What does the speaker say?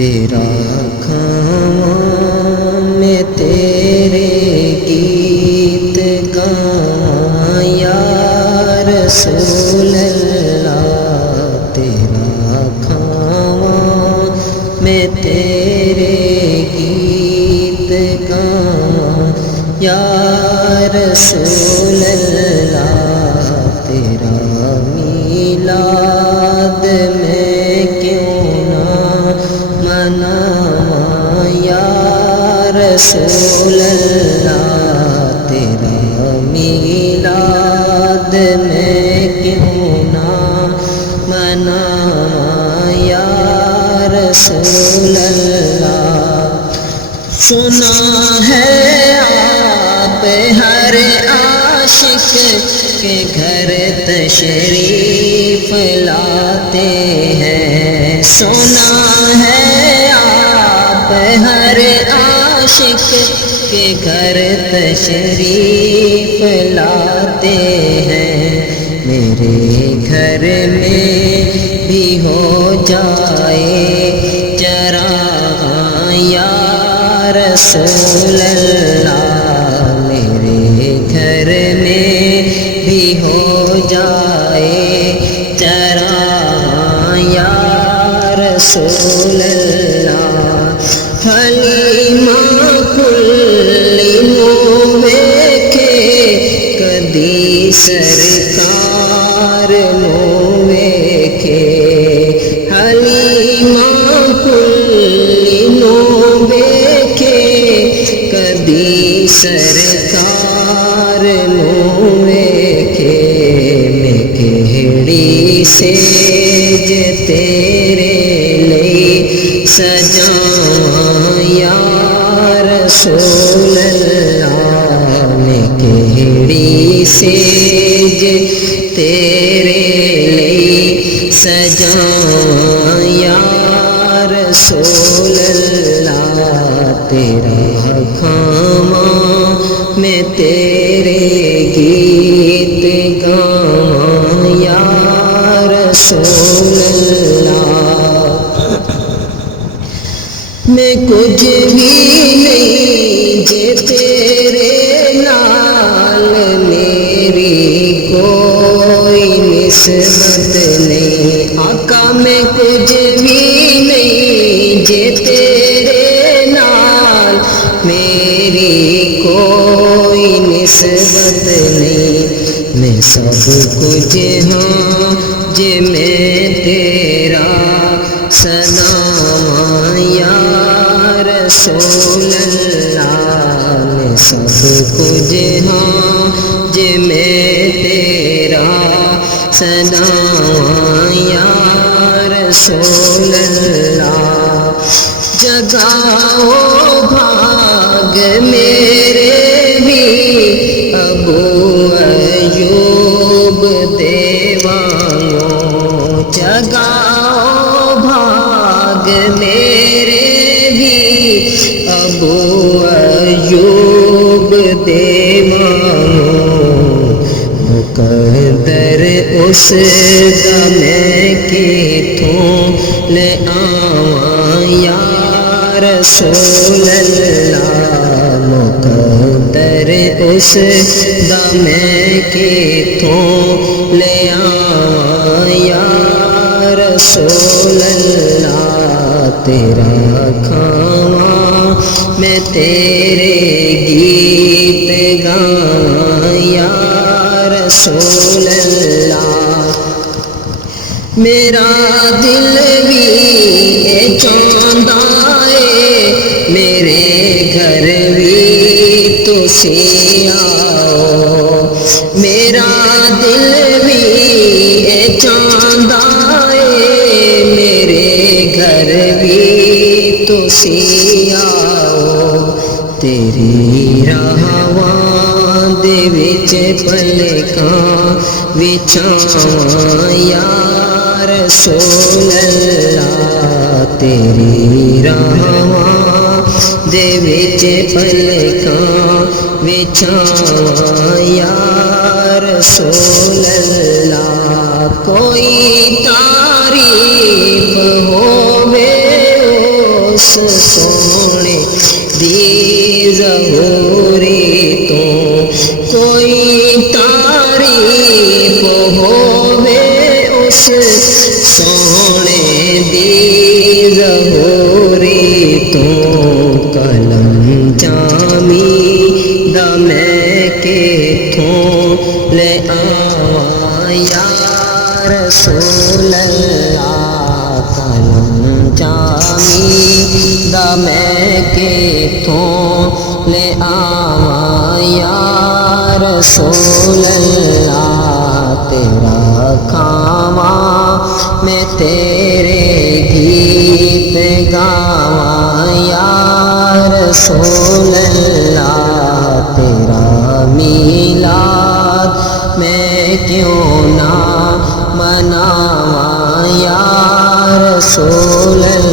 تیرا کھاواں میں تیرے گیت گاواں یا رسول اللہ، تیرا کھاواں میں تیرے گیت گاواں یا رسول اللہ، تیرا میلاد میں کیوں نہ مناواں یا رسول اللہ، تیرا میلاد میں کیوں نہ مناواں یا رسول اللہ۔ سنا ہے آپ ہر عاشق کے گھر تشریف لاتے ہیں، سنا ہے آپ ہر عاشق کے گھر تشریف لاتے ہیں، میرے گھر میں بھی ہو جائے چراغاں یا رسول اللہ، میرے گھر میں بھی ہو جائے چراغاں یا رسول اللہ۔ حلیمہ کلی نو ویکھے کدی سرکار نو ویکھے، حلیمہ کلی نو ویکھے کدی سرکار نو ویکھے، میں کہڑی سیج تیرے لئی سجاواں یا رسول اللہ، میں کہڑی سیج تیرے لئی سجاواں یا رسول اللہ، تیرا کھاواں میں تیرے گیت گاواں یا رسول اللہ۔ میں کچھ بھی نہیں جے تیرے نال، میری کوئی نسبت نہیں آقا، میں کچھ بھی نہیں جے تیرے نال، میری کوئی نسبت نہیں، میں سب کچھ ہاں جے میں تیرا سناواں یا رسول اللہ، میں سب کچھ ہاں جے میں تیرا سناواں یا رسول اللہ۔ جگاؤ بھاگ میرے بھی ابو ایوب دیوانوں، جگاؤ بھاگ میرے بھی ابو ایوب دیوانوں، مقدر اس دم کتھوں لے آواں یا رسول اللہ، مقدر اس دم کتھوں لے آواں یا رسول اللہ، تیرا کھاواں میں تیرے گیت گاواں یا رسول اللہ۔ میرا دل بھی چاہندا اے میرے گھر بھی تسی آؤ، میرا دل بھی چاہندا اے میرے گھر بھی تسی آؤ، تیری راہواں دے وچ پلکاں وچھاواں یا رسول اللہ، تیری راہواں دے وچ پلکاں وچھاواں یا رسول اللہ۔ کوئی تعریف ہووے اس سونے دی ظہوری تو کوئی تعریف ہووے اس سونے دی ظہوری تو قلم جامی دا میں کتھوں لے آواں یا رسول اللہ قلم جامی دا میں کتھوں لے آواں یا رسول اللہ تیرا کھاواں میں تیرے گیت گاواں یا رسول اللہ تیرا میلاد میں کیوں نہ مناواں یا رسول اللہ